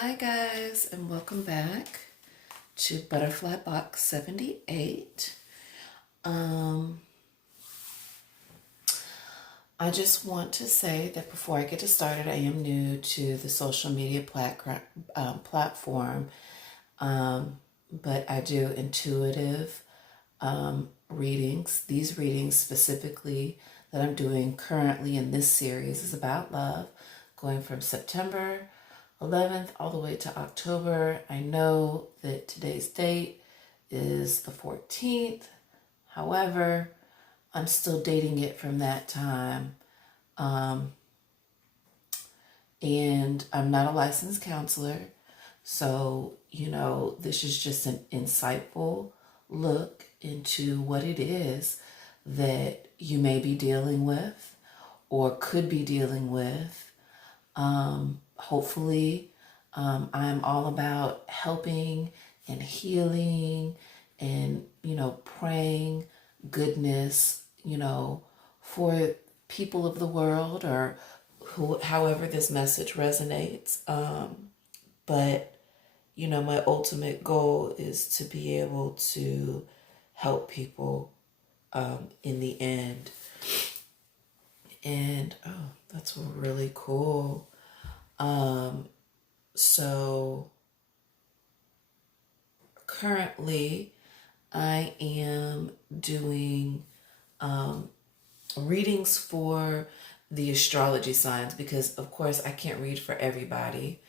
Hi guys, and welcome back to Butterfly Box 78. I just want to say that before I get started, I am new to the social media platform, but I do intuitive readings. These readings specifically that I'm doing currently in this series is about love, going from September 11th all the way to October. I know that today's date is the 14th. However, I'm still dating it from that time. And I'm not a licensed counselor. So, this is just an insightful look into what it is that you may be dealing with or could be dealing with. Hopefully, I'm all about helping and healing and, praying goodness, for people of the world or however this message resonates. But, my ultimate goal is to be able to help people in the end. And, that's really cool. So currently I am doing readings for the astrology signs because, of course, I can't read for everybody,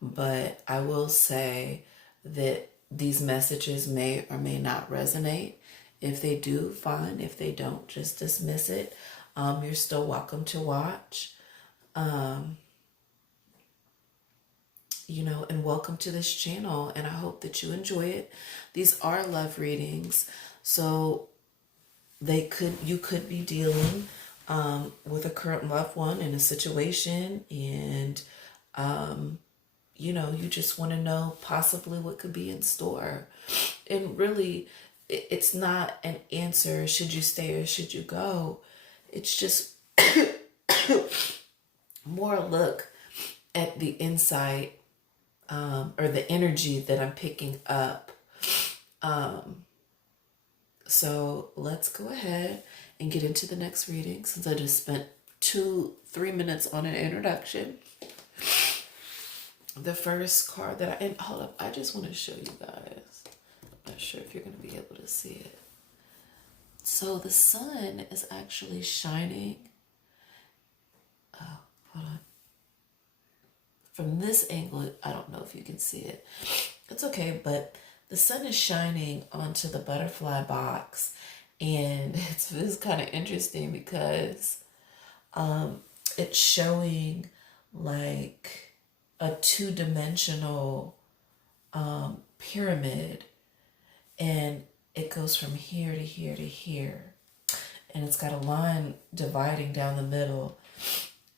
but I will say that these messages may or may not resonate. If they do, fine. If they don't, just dismiss it. You're still welcome to watch. And welcome to this channel, and I hope that you enjoy it. These are love readings, so you could be dealing with a current loved one in a situation, and you just want to know possibly what could be in store. And really, it's not an answer, should you stay or should you go. It's just more a look at the insight or the energy that I'm picking up. So let's go ahead and get into the next reading, since I just spent 2-3 minutes on an introduction. The first card and hold up, I just want to show you guys. I'm not sure if you're going to be able to see it. So the sun is actually shining. Oh, hold on. From this angle, I don't know if you can see it. It's okay, but the sun is shining onto the butterfly box, and it's kind of interesting because it's showing like a 2-dimensional pyramid, and it goes from here to here to here, and it's got a line dividing down the middle,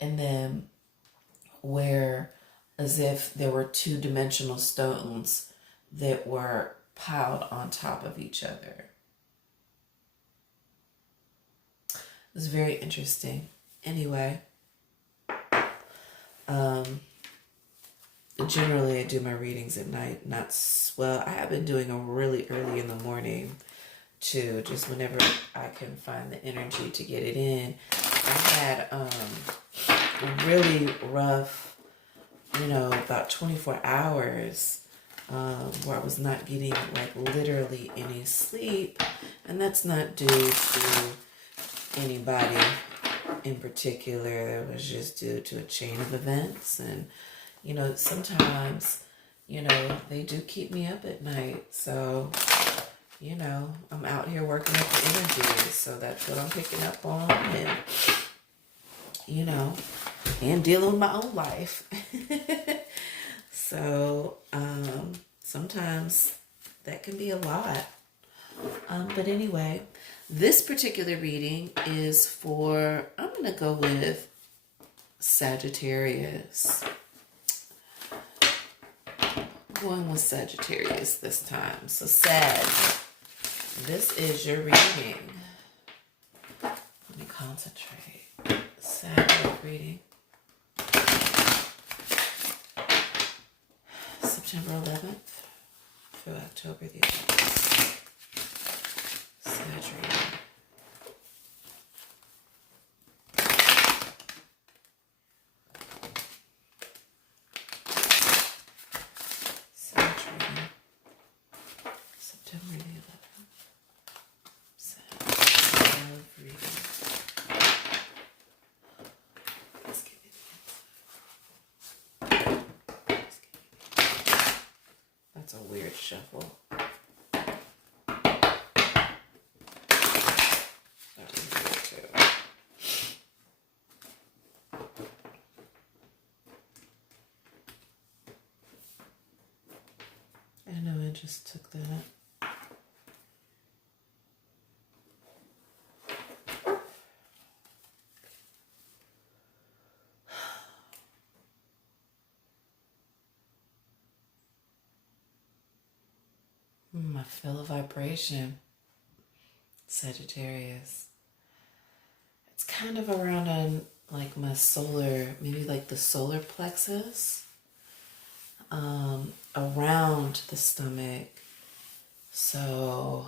and then as if there were 2-dimensional stones that were piled on top of each other. It's very interesting. Anyway, generally I do my readings at night. I have been doing them really early in the morning too, just whenever I can find the energy to get it in. I had a really rough, about 24 hours where I was not getting literally any sleep, and that's not due to anybody in particular. That was just due to a chain of events, and sometimes they do keep me up at night, so I'm out here working up the energy, so that's what I'm picking up on, and dealing with my own life. So sometimes that can be a lot. But anyway, this particular reading is for, I'm going to go with Sagittarius. I'm going with Sagittarius this time. So Sag, this is your reading. Let me concentrate. Sag reading. September 11th through October the 11th. Sagittarius. Sagittarius. September the 11th. Sagittarius. Reading. Let's get it. That's a weird shuffle. That was weird too. I know I just took that. I feel a vibration, Sagittarius. It's kind of around on like my solar, maybe like the solar plexus, around the stomach. So,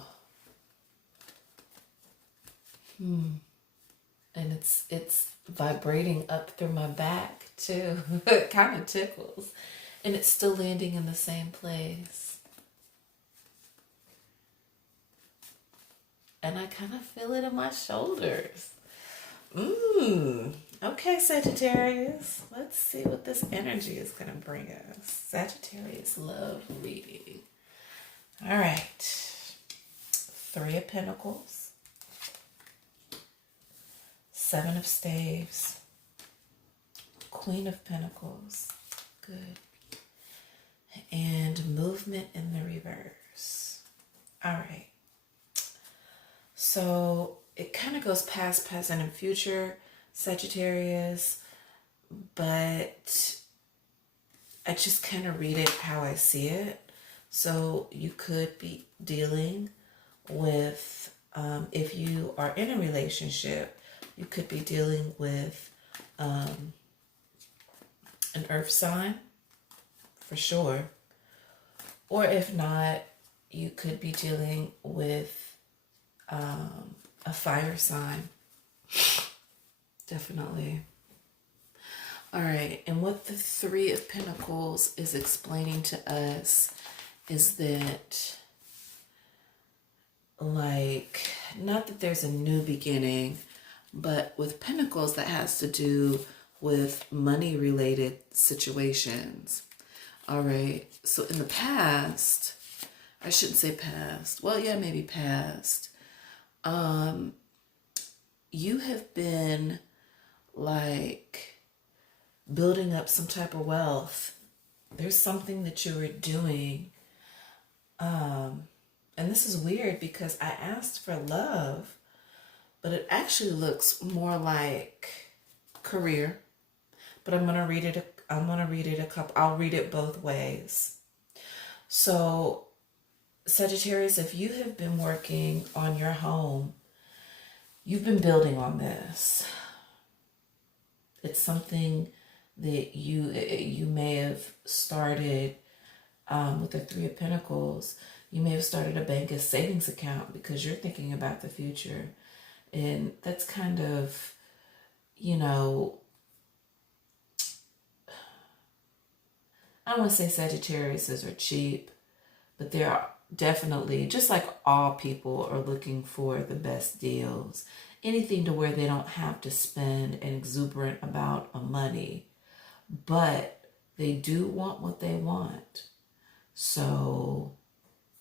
and it's vibrating up through my back too. It kind of tickles, and it's still landing in the same place. And I kind of feel it in my shoulders. Okay, Sagittarius. Let's see what this energy is going to bring us. Sagittarius love reading. All right. 3 of Pentacles. 7 of Staves. Queen of Pentacles. Good. And movement in the reverse. All right. So it kind of goes past, present, and future, Sagittarius, but I just kind of read it how I see it. So you could be dealing with, if you are in a relationship, you could be dealing with an earth sign, for sure. Or if not, you could be dealing with a fire sign. Definitely. All right. And what the 3 of Pentacles is explaining to us is that, like, not that there's a new beginning, but with Pentacles, that has to do with money related situations. All right. So in the past, I shouldn't say past. Well, yeah, maybe past. You have been like building up some type of wealth. There's something that you were doing. And this is weird because I asked for love, but it actually looks more like career. But I'll read it I'll read it both ways. So Sagittarius, if you have been working on your home, you've been building on this. It's something that you may have started with the 3 of Pentacles. You may have started a bank as savings account because you're thinking about the future. And that's kind of, I don't want to say Sagittariuses are cheap, but they are definitely, just like all people are looking for the best deals. Anything to where they don't have to spend an exuberant amount of money, but they do want what they want. So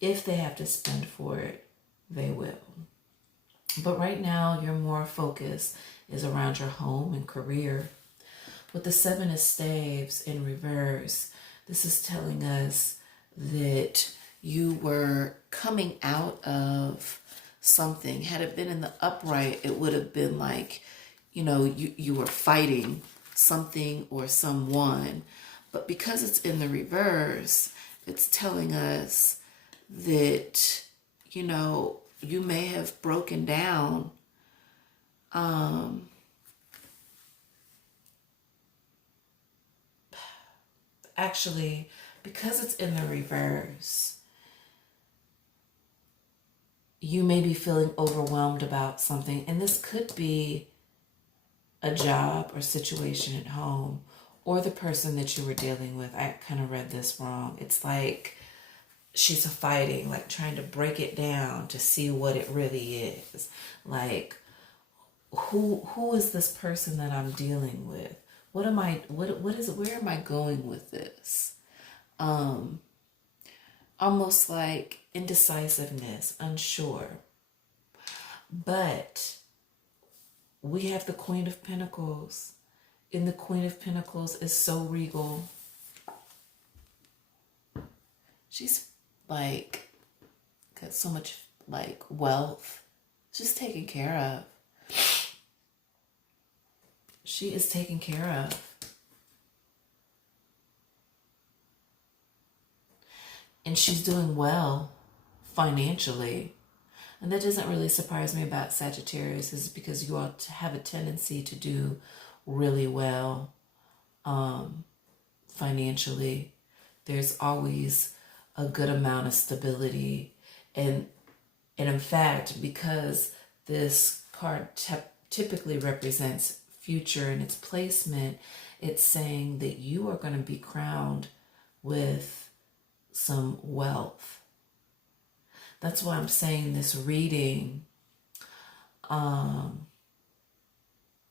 if they have to spend for it, they will. But right now, your more focus is around your home and career. With the 7 of Staves in reverse, this is telling us that you were coming out of something. Had it been in the upright, it would have been like, you were fighting something or someone. But because it's in the reverse, it's telling us that, you may have broken down actually, because it's in the reverse, you may be feeling overwhelmed about something. And this could be a job or situation at home, or the person that you were dealing with. I kind of read this wrong. It's like she's fighting, like trying to break it down to see what it really is. Like, who is this person that I'm dealing with? What is it? Where am I going with this? Almost like indecisiveness, unsure. But we have the Queen of Pentacles. And the Queen of Pentacles is so regal. She's like got so much like wealth. She's taken care of. She is taken care of. And she's doing well financially. And that doesn't really surprise me about Sagittarius, is because you all have a tendency to do really well financially. There's always a good amount of stability. And in fact, because this card typically represents future in its placement, it's saying that you are going to be crowned with some wealth. That's why I'm saying this reading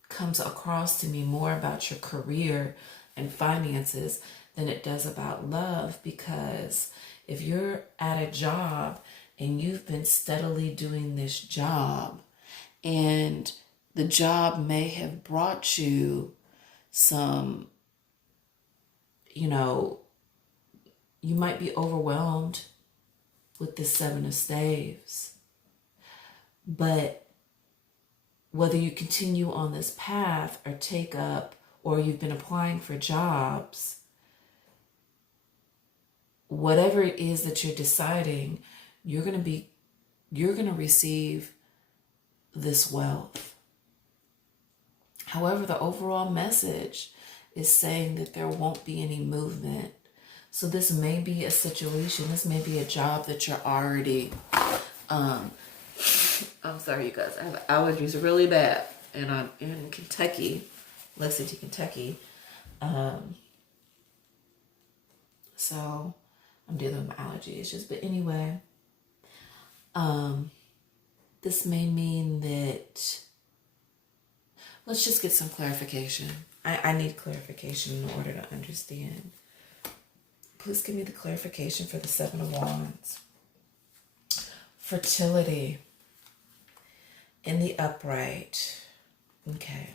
comes across to me more about your career and finances than it does about love, because if you're at a job and you've been steadily doing this job, and the job may have brought you some, you might be overwhelmed with the Seven of Staves. But whether you continue on this path or take up, or you've been applying for jobs, whatever it is that you're deciding, you're going to receive this wealth. However, the overall message is saying that there won't be any movement. So this may be a situation, this may be a job that you're already, I'm sorry you guys, I have allergies really bad, and I'm in Kentucky, Lexington, Kentucky. So I'm dealing with allergy issues. But anyway, this may mean that, let's just get some clarification. I need clarification in order to understand. Please give me the clarification for the Seven of Wands. Fertility in the upright. Okay.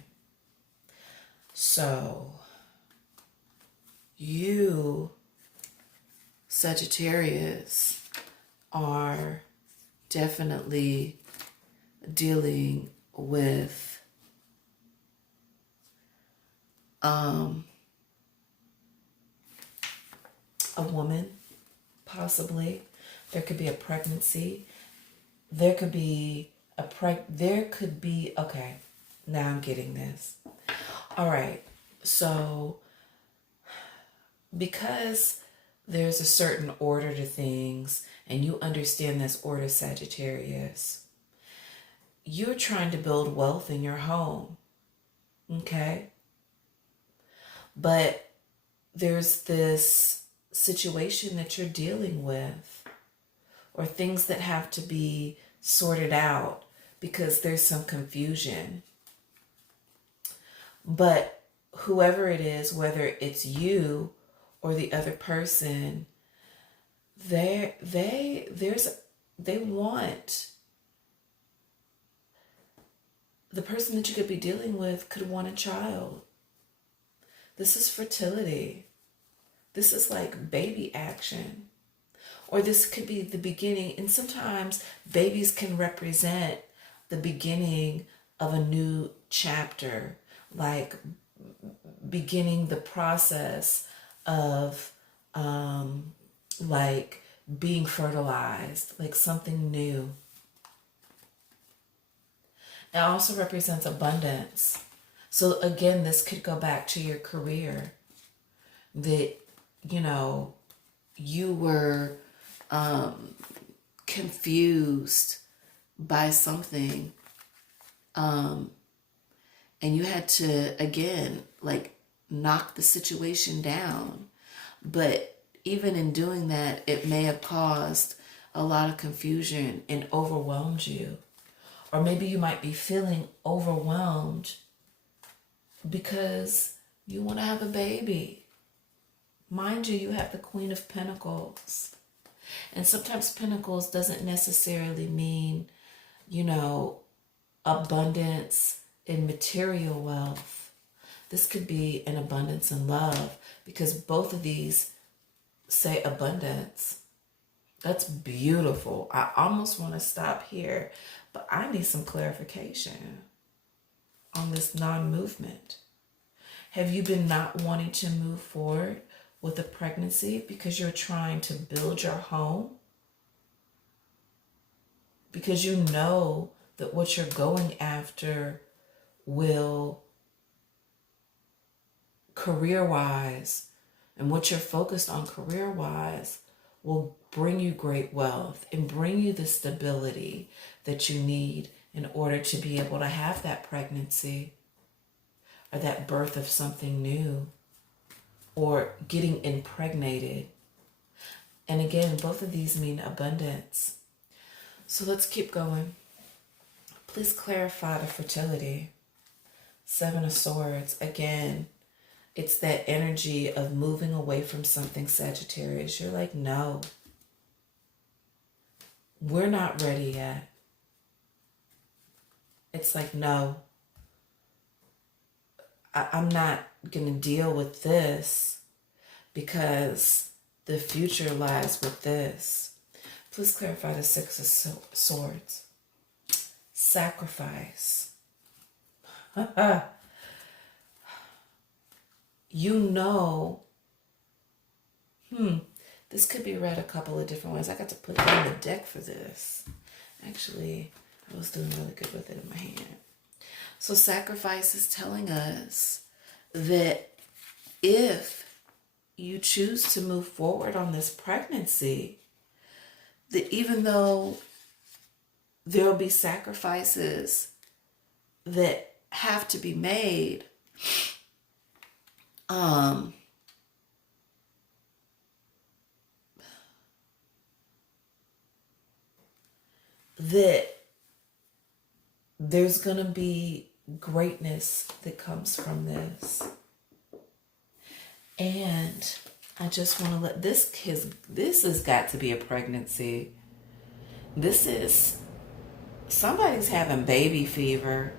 So, you, Sagittarius, are definitely dealing with a woman, possibly. There could be a pregnancy. There could be okay, now I'm getting this. All right, so because there's a certain order to things, and you understand this order, Sagittarius, you're trying to build wealth in your home, okay? But there's this situation that you're dealing with, or things that have to be sorted out because there's some confusion. But whoever it is, whether it's you or the other person, they want, the person that you could be dealing with could want a child. This is fertility. This is like baby action. Or this could be the beginning. And sometimes babies can represent the beginning of a new chapter, like beginning the process of like being fertilized, like something new. It also represents abundance. So again, this could go back to your career, that, you were confused by something, and you had to, again, like, knock the situation down. But even in doing that, it may have caused a lot of confusion and overwhelmed you. Or maybe you might be feeling overwhelmed because you want to have a baby. Mind you, you have the Queen of Pentacles. And sometimes Pentacles doesn't necessarily mean, abundance in material wealth. This could be an abundance in love, because both of these say abundance. That's beautiful. I almost want to stop here, but I need some clarification on this non-movement. Have you been not wanting to move forward with a pregnancy because you're trying to build your home? Because you know that what you're going after will, career-wise, and what you're focused on career-wise will bring you great wealth and bring you the stability that you need in order to be able to have that pregnancy or that birth of something new or getting impregnated. And again, both of these mean abundance. So let's keep going. Please clarify the fertility. 7 of Swords. Again, it's that energy of moving away from something, Sagittarius. You're like, no, we're not ready yet. It's like, no, I'm not going to deal with this because the future lies with this. Please clarify the 6 of Swords. Sacrifice. This could be read a couple of different ways. I got to put it on the deck for this. Actually, I was doing really good with it in my hand. So sacrifice is telling us that if you choose to move forward on this pregnancy, that even though there'll be sacrifices that have to be made, that there's going to be greatness that comes from this. And I just want to let this has got to be a pregnancy. This is, somebody's having baby fever,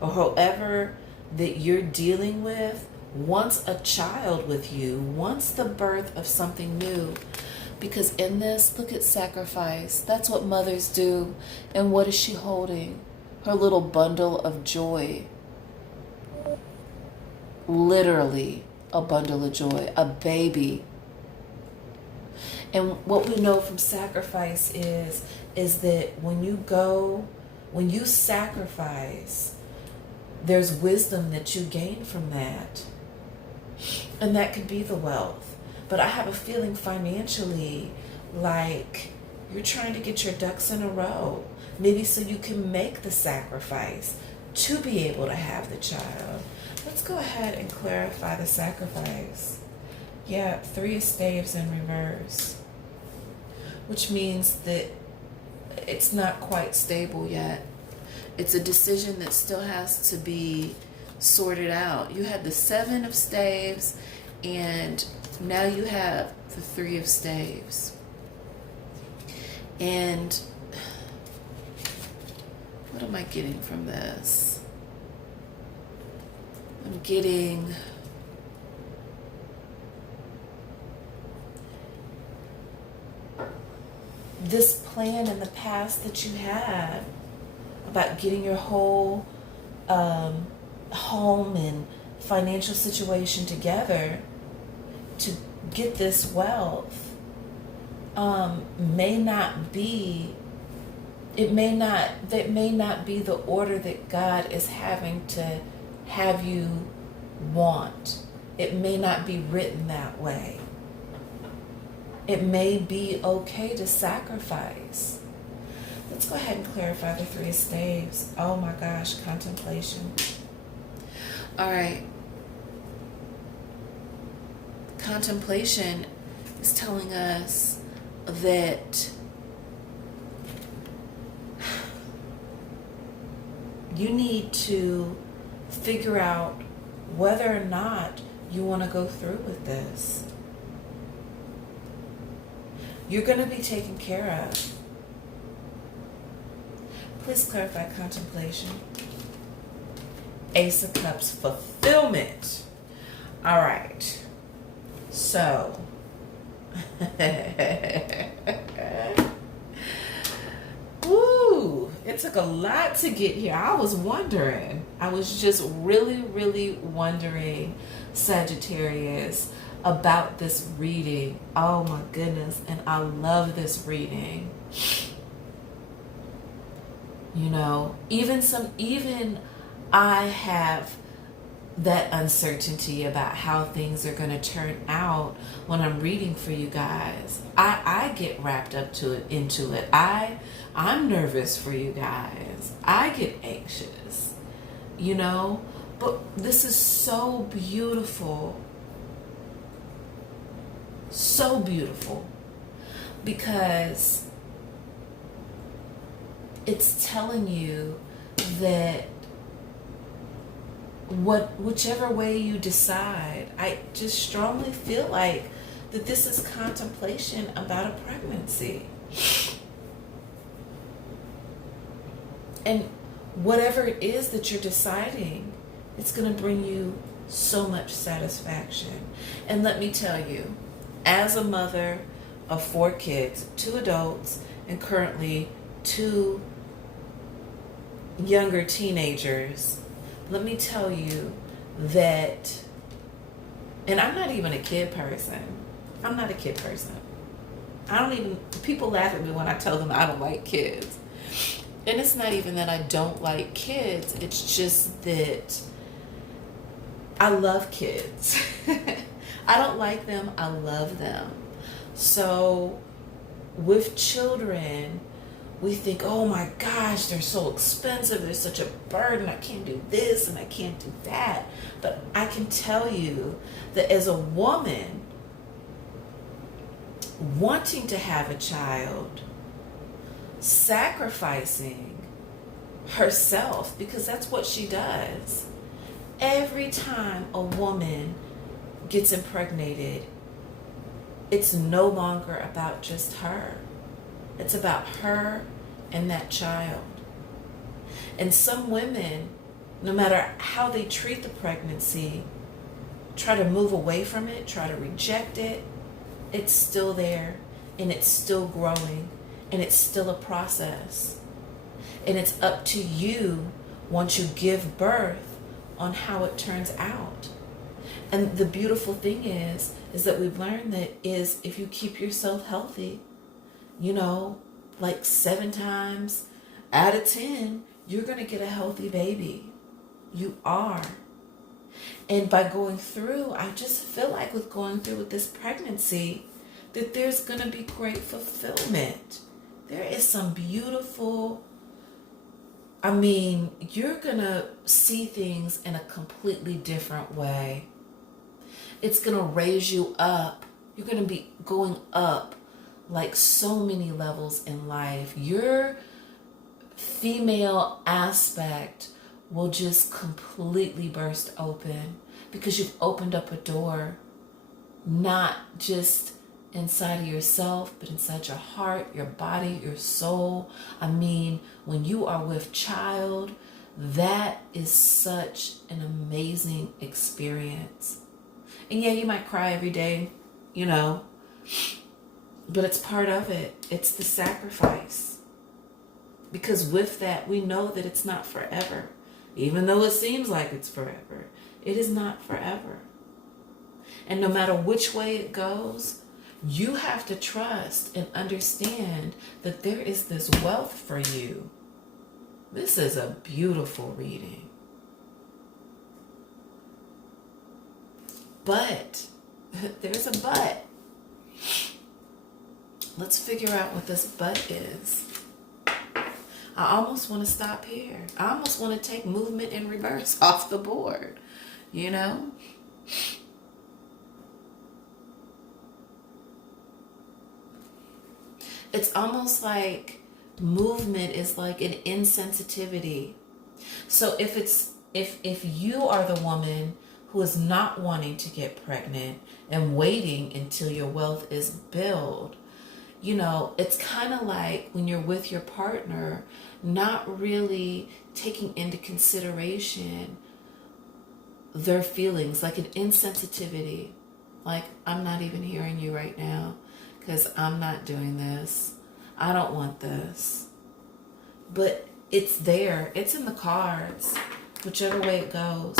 or whoever that you're dealing with wants a child with you, wants the birth of something new. Because in this, look at sacrifice. That's what mothers do. And what is she holding? Her little bundle of joy. Literally a bundle of joy, a baby. And what we know from sacrifice is that when you sacrifice, there's wisdom that you gain from that. And that could be the wealth. But I have a feeling financially like you're trying to get your ducks in a row. Maybe so you can make the sacrifice to be able to have the child. Let's go ahead and clarify the sacrifice. Yeah, 3 of Staves in reverse. Which means that it's not quite stable yet. It's a decision that still has to be sorted out. You had the 7 of Staves, and now you have the 3 of Staves. And what am I getting from this? I'm getting this plan in the past that you had about getting your whole home and financial situation together to get this wealth may not be the order that God is having to have you want. It may not be written that way. It may be okay to sacrifice. Let's go ahead and clarify the Three of Staves. Oh my gosh, contemplation. All right. Contemplation is telling us that you need to figure out whether or not you want to go through with this. You're going to be taken care of. Please clarify contemplation. Ace of Cups, fulfillment. All right. So, woo, it took a lot to get here. I was wondering. I was just really wondering, Sagittarius, about this reading. Oh my goodness. And I love this reading. You know, even I have that uncertainty about how things are going to turn out when I'm reading for you guys. I get wrapped up into it. I'm nervous for you guys. I get anxious, you know, but this is so beautiful. So beautiful, because it's telling you that whichever way you decide, I just strongly feel like that this is contemplation about a pregnancy. And whatever it is that you're deciding, it's going to bring you so much satisfaction. And let me tell you, as a mother of 4 kids, 2 adults, and currently 2 younger teenagers, let me tell you that, and I'm not even a kid person. I'm not a kid person. People laugh at me when I tell them I don't like kids. And it's not even that I don't like kids. It's just that I love kids. I don't like them. I love them. So with children, we think, oh my gosh, they're so expensive. They're such a burden. I can't do this and I can't do that. But I can tell you that as a woman wanting to have a child, sacrificing herself, because that's what she does. Every time a woman gets impregnated, it's no longer about just her. It's about her and that child. And some women, no matter how they treat the pregnancy, try to move away from it, try to reject it, it's still there and it's still growing and it's still a process. And it's up to you, once you give birth, on how it turns out. And the beautiful thing is that we've learned that is if you keep yourself healthy, you know, like 7 times out of 10, you're going to get a healthy baby. You are. And by going through, I just feel like with going through with this pregnancy, that there's going to be great fulfillment. There is some beautiful, you're going to see things in a completely different way. It's going to raise you up. You're going to be going up like so many levels in life. Your female aspect will just completely burst open because you've opened up a door, not just inside of yourself, but inside your heart, your body, your soul. When you are with child, that is such an amazing experience. And yeah, you might cry every day, you know, but it's part of it. It's the sacrifice. Because with that, we know that it's not forever. Even though it seems like it's forever, it is not forever. And no matter which way it goes, you have to trust and understand that there is this wealth for you. This is a beautiful reading. But, there's a but. Let's figure out what this but is. I almost want to stop here. I almost want to take movement in reverse off the board, you know? It's almost like movement is like an insensitivity. So if you are the woman who is not wanting to get pregnant and waiting until your wealth is built, you know, it's kind of like when you're with your partner, not really taking into consideration their feelings, like an insensitivity. Like, I'm not even hearing you right now because I'm not doing this. I don't want this. But it's there. It's in the cards, whichever way it goes.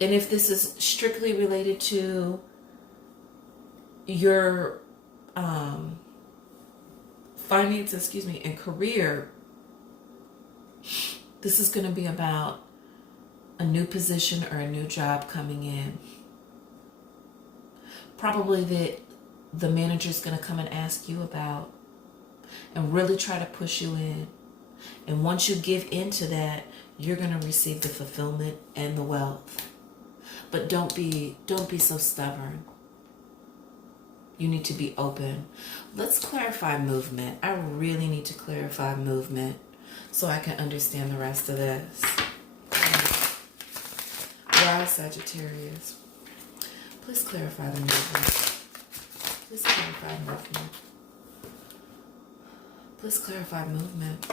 And if this is strictly related to your finances, and career, this is going to be about a new position or a new job coming in. Probably that the manager's going to come and ask you about and really try to push you in. And once you give into that, you're going to receive the fulfillment and the wealth. But don't be so stubborn. You need to be open. Let's clarify movement. I really need to clarify movement so I can understand the rest of this. Why Sagittarius? Please clarify the movement. Please clarify movement. Please clarify movement.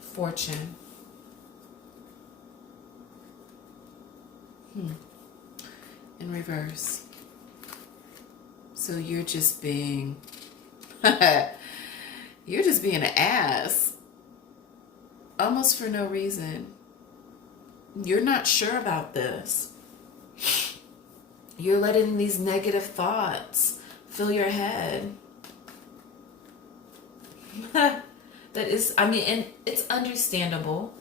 Fortune. In reverse. So you're just being you're just being an ass. Almost for no reason. You're not sure about this. You're letting these negative thoughts fill your head. That is, I mean, and it's understandable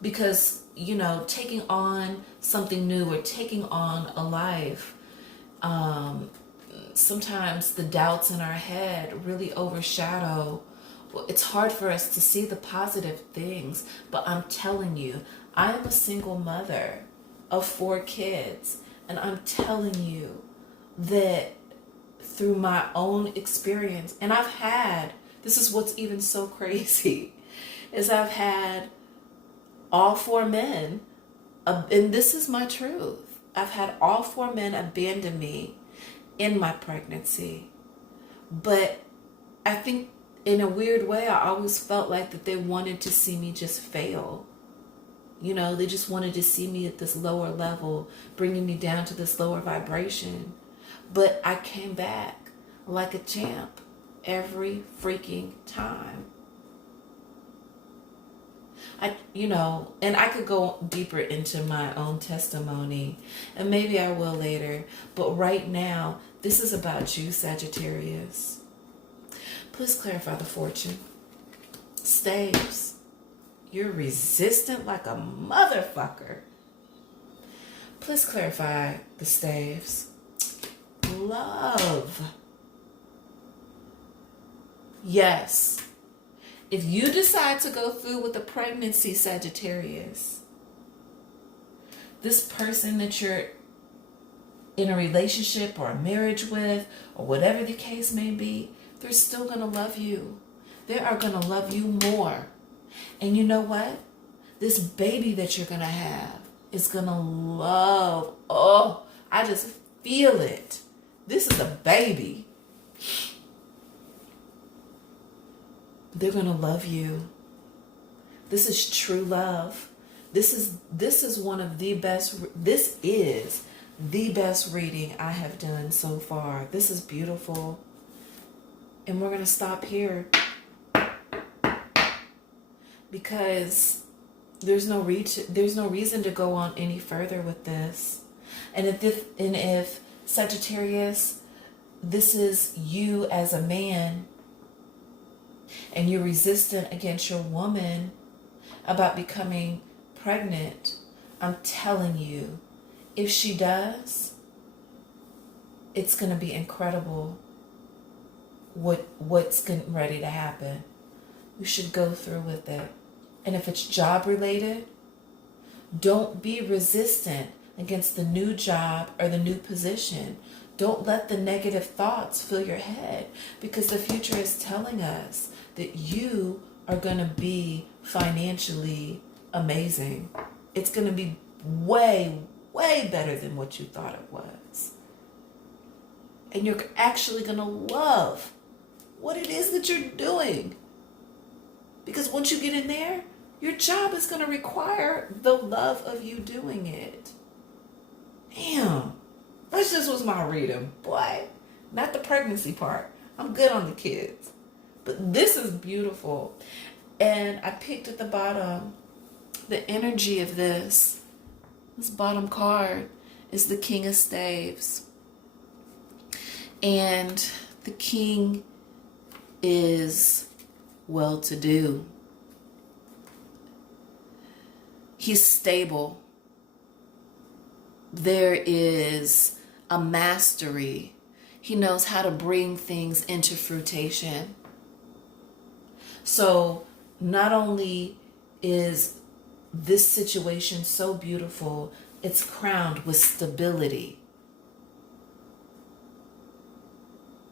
because, you know, taking on something new or taking on a life, sometimes the doubts in our head really overshadow. It's hard for us to see the positive things, but I'm telling you, I am a single mother of 4 kids, and I'm telling you that through my own experience, and this is what's even so crazy, is I've had all 4 men, and this is my truth, I've had all 4 men abandon me in my pregnancy. But I think in a weird way, I always felt like that they wanted to see me just fail. You know, they just wanted to see me at this lower level, bringing me down to this lower vibration. But I came back like a champ every freaking time. And I could go deeper into my own testimony, and maybe I will later. But right now, this is about you, Sagittarius. Please clarify the fortune. Staves. You're resistant like a motherfucker. Please clarify the staves. Love. Yes. If you decide to go through with a pregnancy, Sagittarius, this person that you're in a relationship or a marriage with, or whatever the case may be, they're still going to love you. They are going to love you more. And you know what? This baby that you're going to have is going to love. Oh, I just feel it. This is a baby. They're going to love you. This is true love. This is one of the best. This is the best reading I have done so far. This is beautiful. And we're going to stop here because there's no reason to go on any further with this. And if Sagittarius, this is you as a man, and you're resistant against your woman about becoming pregnant, I'm telling you, if she does, it's going to be incredible what's getting ready to happen. You should go through with it. And if it's job related, don't be resistant against the new job or the new position. Don't let the negative thoughts fill your head, because the future is telling us that you are going to be financially amazing. It's going to be way, way better than what you thought it was. And you're actually going to love what it is that you're doing. Because once you get in there, your job is going to require the love of you doing it. Damn. That just was my reading. Boy, not the pregnancy part. I'm good on the kids. But this is beautiful. And I picked at the bottom, the energy of this bottom card is the King of Staves. And the king is well-to-do. He's stable. There is a mastery. He knows how to bring things into fruition. So not only is this situation so beautiful, it's crowned with stability.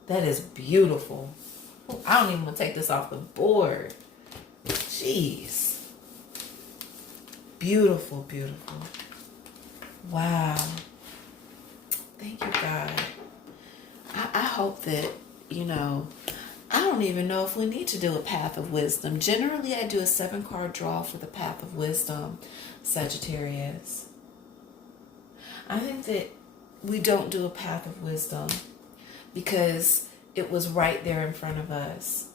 That is beautiful. I don't even want to take this off the board. Jeez. Beautiful, beautiful. Wow. Thank you, God. I hope that, I don't even know if we need to do a path of wisdom. Generally, I do a 7-card draw for the path of wisdom, Sagittarius. I think that we don't do a path of wisdom because it was right there in front of us.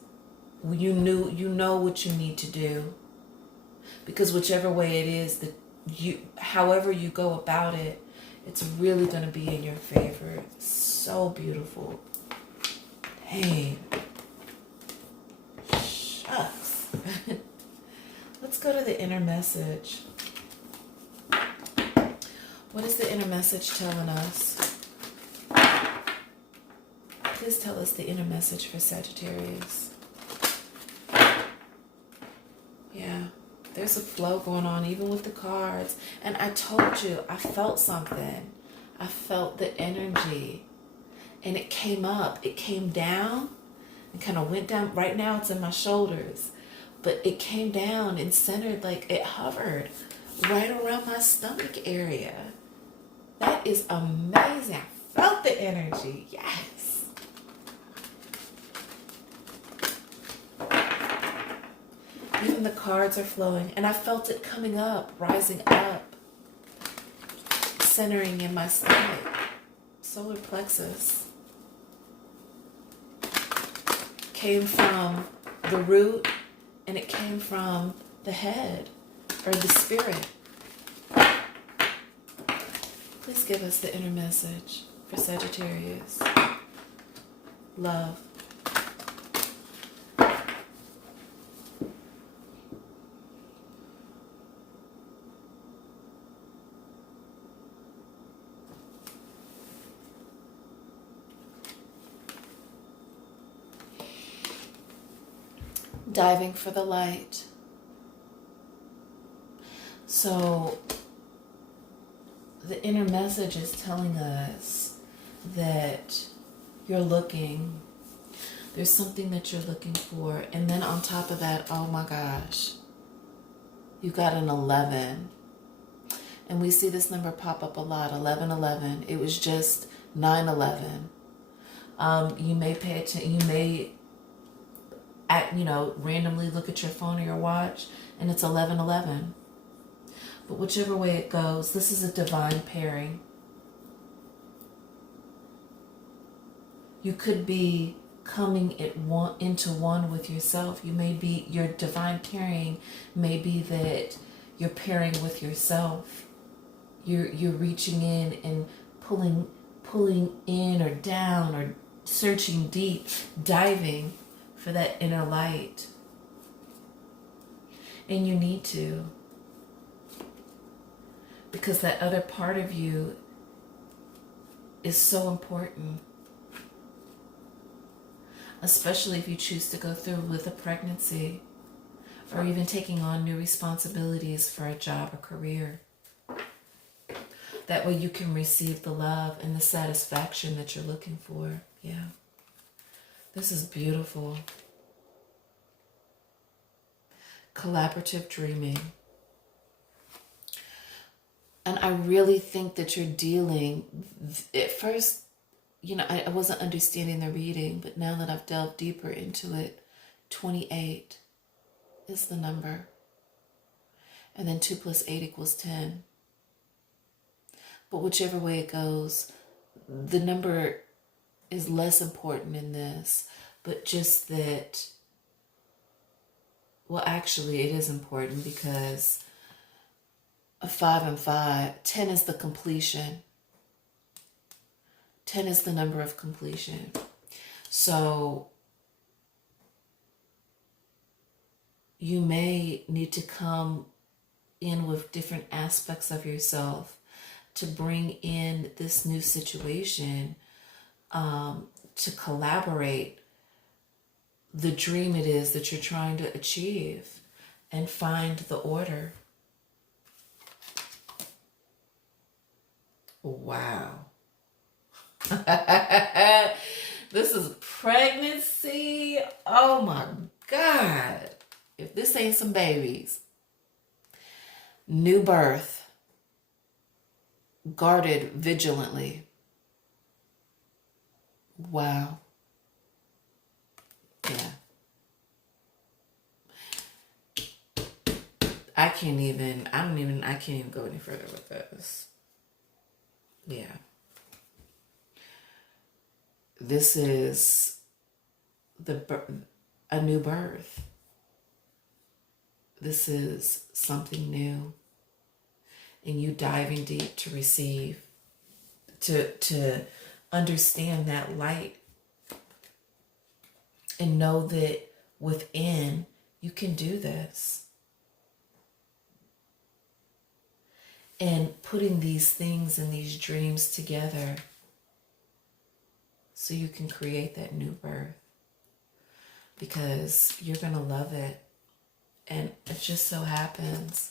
You know what you need to do. Because whichever way it is that however you go about it, it's really going to be in your favor. It's so beautiful. Dang. Shucks. Let's go to the inner message. What is the inner message telling us? Please tell us the inner message for Sagittarius. Yeah. There's a flow going on even with the cards. And I told you, I felt something. I felt the energy. And it came up. It came down and kind of went down. Right now it's in my shoulders. But it came down and centered, like it hovered right around my stomach area. That is amazing. I felt the energy. Yes. Even the cards are flowing. And I felt it coming up, rising up, centering in my stomach, solar plexus. Came from the root and it came from the head or the spirit. Please give us the inner message for Sagittarius. Love. Diving for the light. So the inner message is telling us that you're looking. There's something that you're looking for. And then on top of that, oh my gosh, you got an 11. And we see this number pop up a lot, 1111. It was just 911. You may pay attention, you may randomly look at your phone or your watch and it's 11:11. But whichever way it goes, this is a divine pairing. You could be coming into one with yourself. Your divine pairing may be that you're pairing with yourself. You're reaching in and pulling in or down or searching deep, diving for that inner light. And you need to. Because that other part of you is so important, especially if you choose to go through with a pregnancy or even taking on new responsibilities for a job or career. That way you can receive the love and the satisfaction that you're looking for. Yeah. This is beautiful. Collaborative dreaming. And I really think that you're dealing, at first, I wasn't understanding the reading, but now that I've delved deeper into it, 28 is the number. And then 2 + 8 = 10. But whichever way it goes, the number is less important in this, but just that, well, actually it is important because of 5 and 5, 10 is the completion. 10 is the number of completion. So you may need to come in with different aspects of yourself to bring in this new situation, to collaborate the dream it is that you're trying to achieve and find the order. Wow. This is pregnancy. Oh my God. If this ain't some babies. New birth. Guarded vigilantly. Wow. Yeah. I can't even go any further with this. Yeah. This is a new birth. This is something new. And you diving deep to receive, to understand that light and know that within you can do this. And putting these things and these dreams together so you can create that new birth, because you're going to love it. And it just so happens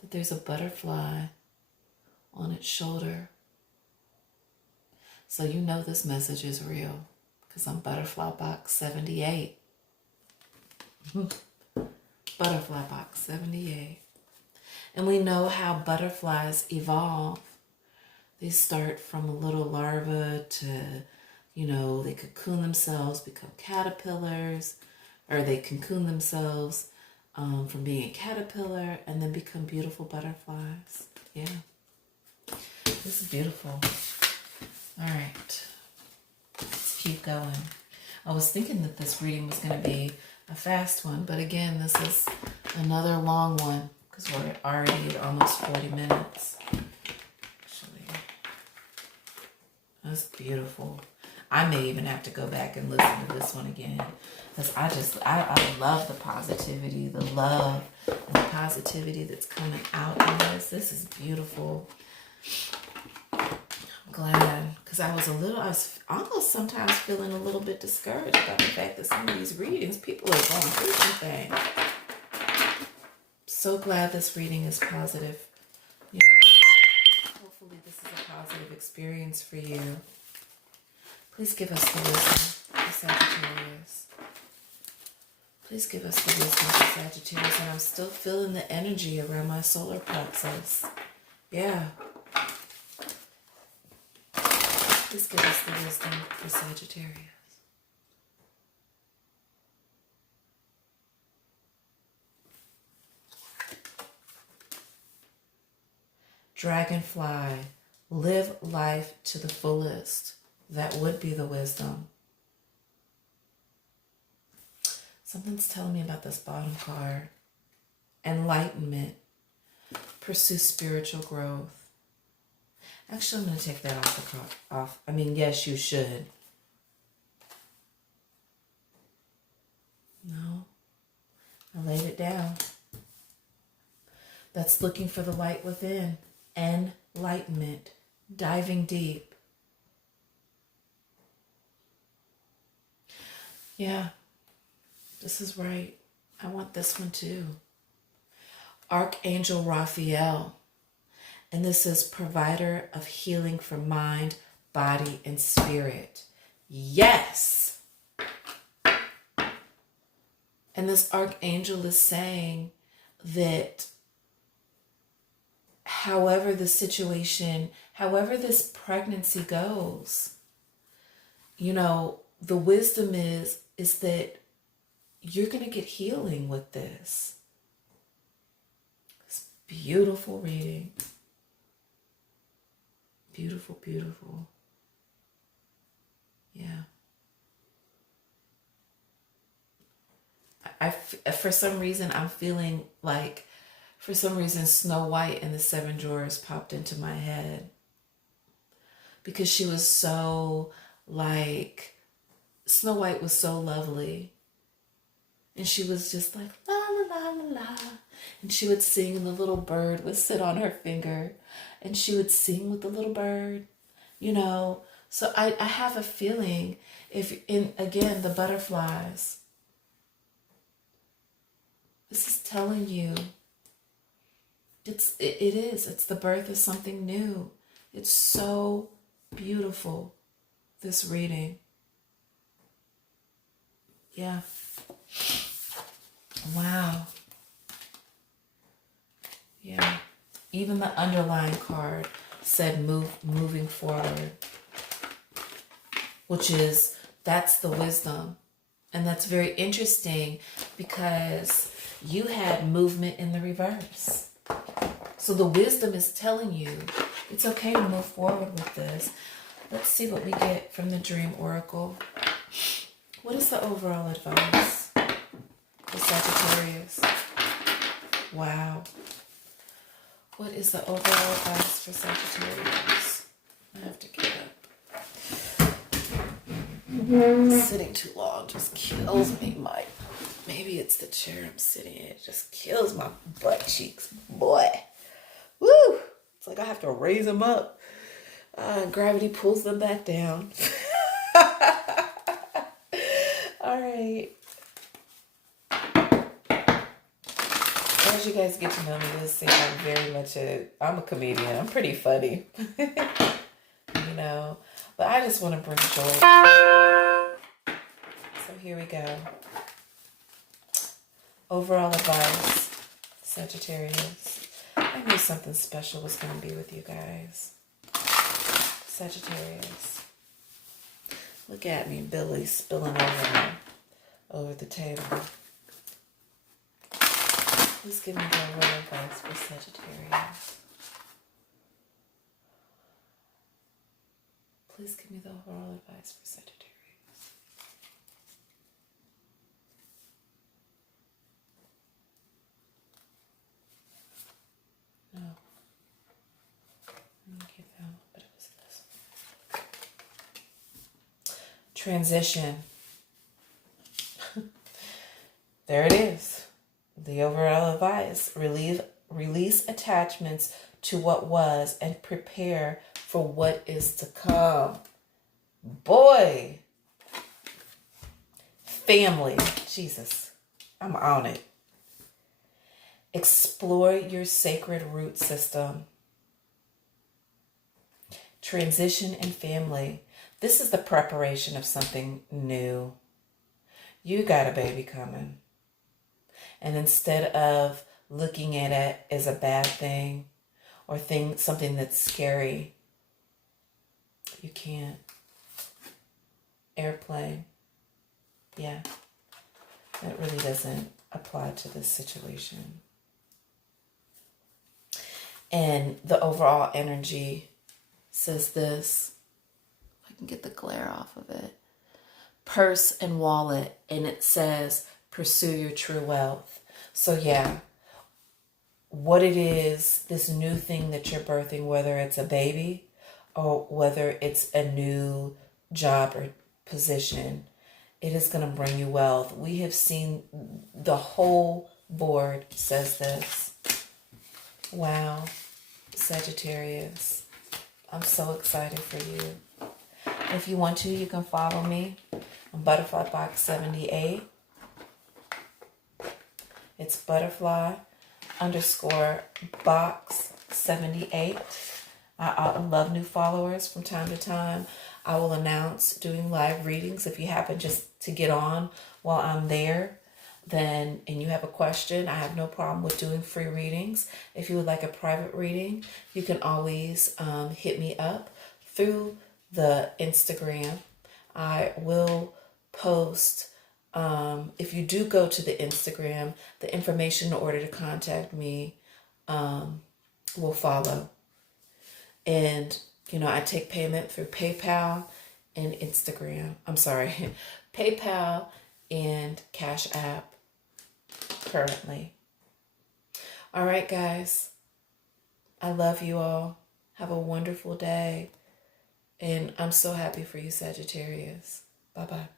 that there's a butterfly on its shoulder. So you know this message is real because I'm butterfly box 78. Butterfly box 78. And we know how butterflies evolve. They start from a little larva to, they cocoon themselves, become caterpillars, or they cocoon themselves from being a caterpillar and then become beautiful butterflies. Yeah. This is beautiful. All right. Let's keep going. I was thinking that this reading was going to be a fast one, but again, this is another long one because we're already at almost 40 minutes. That's beautiful. I may even have to go back and listen to this one again because I love the positivity, the love, and the positivity that's coming out in this. This is beautiful. I'm glad because I was almost sometimes feeling a little bit discouraged about the fact that some of these readings, people are going through some things. So glad this reading is positive. Hopefully this is a positive experience for you. Please give us the wisdom for Sagittarius. Please give us the wisdom for Sagittarius. And I'm still feeling the energy around my solar plexus. Yeah. Please give us the wisdom for Sagittarius. Dragonfly, live life to the fullest. That would be the wisdom. Something's telling me about this bottom card. Enlightenment. Pursue spiritual growth. Actually, I'm going to take that off. I mean, yes, you should. No. I laid it down. That's looking for the light within. Enlightenment. Diving deep. Yeah, this is right. I want this one too. Archangel Raphael. And this is provider of healing for mind, body, and spirit. Yes. And this archangel is saying that however the situation, however this pregnancy goes, you know, the wisdom is that you're going to get healing with this. It's beautiful reading. Beautiful, beautiful. Yeah. For some reason, I'm feeling like, for some reason, Snow White and the Seven Dwarfs popped into my head. Because she was so, like, Snow White was so lovely. And she was just like, la, la, la, la, la. And she would sing, and the little bird would sit on her finger. And she would sing with the little bird, you know. So I have a feeling, again, the butterflies. This is telling you, it is. It's the birth of something new. It's so beautiful, this reading. Yeah. Wow. Yeah. Even the underlying card said moving forward, which is, that's the wisdom. And that's very interesting because you had movement in the reverse. So the wisdom is telling you it's okay to move forward with this. Let's see what we get from the Dream Oracle. What is the overall advice for Sagittarius? Wow. What is the overall advice for Sagittarius? I have to get up. Sitting too long just kills me. Maybe it's the chair I'm sitting in. It just kills my butt cheeks, boy. Woo! It's like I have to raise them up. Gravity pulls them back down. All right. As you guys get to know me, you'll see I'm very much I'm a comedian. I'm pretty funny. You know, but I just want to bring joy. So here we go. Overall advice, Sagittarius. I knew something special was going to be with you guys. Sagittarius. Look at me, Billy, spilling over the table. Please give me the overall advice for Sagittarius. Please give me the overall advice for Sagittarius. No. Let me give that one, but it was this one. Transition. There it is. The overall advice. Release attachments to what was and prepare for what is to come. Boy. Family. Jesus. I'm on it. Explore your sacred root system. Transition and family. This is the preparation of something new. You got a baby coming. And instead of looking at it as a bad thing or something that's scary, you can't. Airplane. Yeah. That really doesn't apply to this situation. And the overall energy says this. If I can get the glare off of it. Purse and wallet. And it says, pursue your true wealth. So yeah, what it is, this new thing that you're birthing, whether it's a baby or whether it's a new job or position, it is going to bring you wealth. We have seen the whole board says this. Wow. Sagittarius. I'm so excited for you. If you want to, you can follow me on Butterfly Box 78. It's butterfly underscore box 78. I love new followers from time to time. I will announce doing live readings. If you happen just to get on while I'm there, then, and you have a question, I have no problem with doing free readings. If you would like a private reading, you can always hit me up through the Instagram. I will post, if you do go to the Instagram, the information in order to contact me will follow. And, you know, I take payment through PayPal and Instagram. I'm sorry, PayPal and Cash App currently. All right, guys. I love you all. Have a wonderful day. And I'm so happy for you, Sagittarius. Bye-bye.